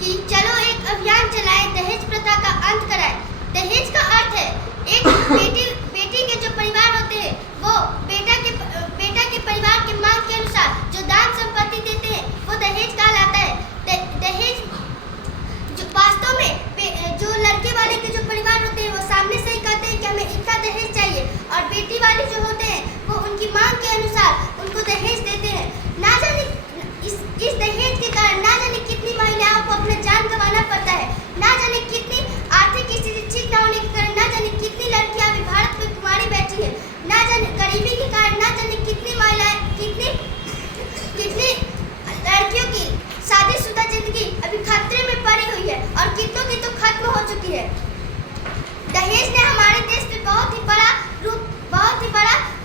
कि चलो एक अभियान चलाएं, दहेज प्रथा का अंत कराएं। दहेज का अर्थ है एक बेटी के जो परिवार होते हैं वो बेटा के परिवार के मांग के अनुसार जो दान संपत्ति देते हैं वो दहेज कहलाता है। दहेज जो वास्तव में जो लड़के वाले के जो परिवार होते हैं वो सामने से ही कहते हैं कि हमें इतना दहेज चाहिए, और बेटी वाले जो होते हैं वो उनकी मांग के अनुसार उनको दहेज देते हैं। ना जाने इस दहेज के कारण ना जाने कितनी महिलाओं को अपना जान गंवाना पड़ता है, ना जाने कितनी आर्थिक स्थिति ठीक न होने के कारण ना जाने कितनी लड़कियां अभी भारत में कुंवारी बैठी है, ना जाने गरीबी के कारण ना जाने कितनी महिलाएं कितनी लड़कियों की शादीशुदा जिंदगी अभी खतरे में पड़ी हुई है और कितनों की तो खत्म हो चुकी है। दहेज ने हमारे देश में बहुत ही बड़ा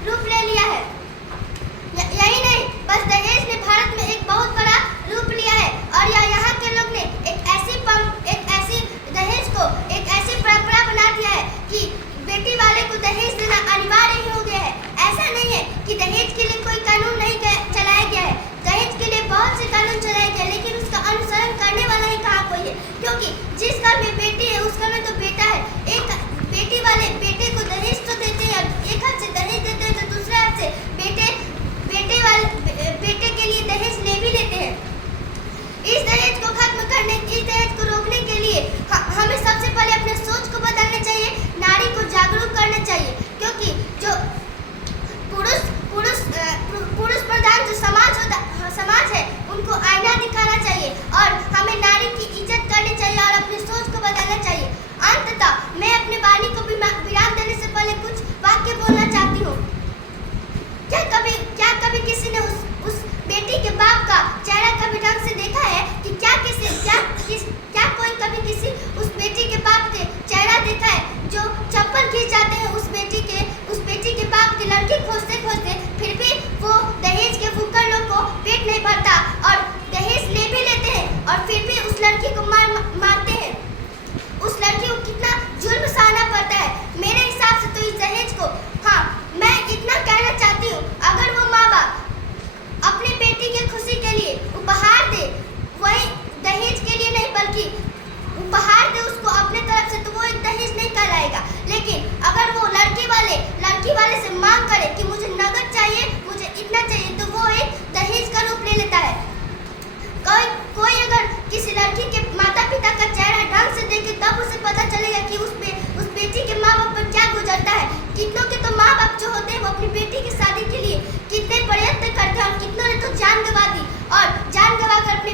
रूप ले लिया है। यही नहीं, बस दहेज ने भारत में एक बहुत बड़ा रूप लिया है और यहाँ के लोग ने एक ऐसी दहेज को एक ऐसी परंपरा बना दिया है कि बेटी वाले को दहेज देना अनिवार्य ही हो गया है। ऐसा नहीं है कि दहेज के लिए कोई कानून नहीं चलाया गया है, दहेज के लिए बहुत से कानून चलाए गए, लेकिन उसका अनुसरण करने वाला ही कहाँ कोई है, क्योंकि जिस घर में बेटी है उस घर में तो बेटा है। एक बेटी वाले बेटे को दहेज तो देते हैं, एक हाथ से दहेज देते हैं तो दूसरे हाथ से बेटे के लिए दहेज ले भी लेते हैं। इस दहेज को खत्म करने, इस दहेज को रोकने के लिए हमें सबसे पहले अपने सोच को बदलना चाहिए, नारी को जागरूक करना चाहिए, क्योंकि जो पुरुष प्रधान जो समाज है उनको आईना दिखाना चाहिए और हमें नारी की इज्जत करनी चाहिए और अपनी सोच को बदलना चाहिए। अंततः मैं अपने वाणी को विराम देने से पहले कुछ वाक्य बोलना चाहती हूँ। क्या कभी किसी ने उस बेटी के बाप का चेहरा कभी ढंग से देखा है कि क्या कोई कभी किसी उस बेटी के बाप के चेहरा देखा है जो चप्पल खींच जाते हैं उस बेटी के बाप की लड़की खोजते फिर भी वो दहेज के फुक्कर लोग को पेट नहीं भरता और दहेज ले भी लेते हैं और फिर भी उस लड़की को मारते हैं। उस लड़की को कितना जुल्म सहना पड़ता है। मेरे हिसाब से तो इस दहेज को मैं इतना कहना चाहती हूँ, अगर वो माँ बाप अपने बेटी की खुशी के लिए उपहार दे, वही दहेज के लिए नहीं बल्कि उपहार दे उसको अपने तरफ से, तो वो एक दहेज नहीं कहलाएगा। लेकिन अगर वो लड़की वाले से मांग करे कि मुझे नगद चाहिए, मुझे इतना चाहिए, तो वो एक दहेज का रूप ले लेता है। कोई अगर किसी लड़की के माता पिता का चेहरा ढंग से देखे तब उसे पता चलेगा कि उस बेटी के माँ बाप पर क्या गुजरता है। कितनों के तो माँ बाप जो होते हैं वो अपनी बेटी की शादी के लिए कितने प्रयत्न करते हैं और कितनों ने तो जान गंवा दी और जान गंवा कर अपने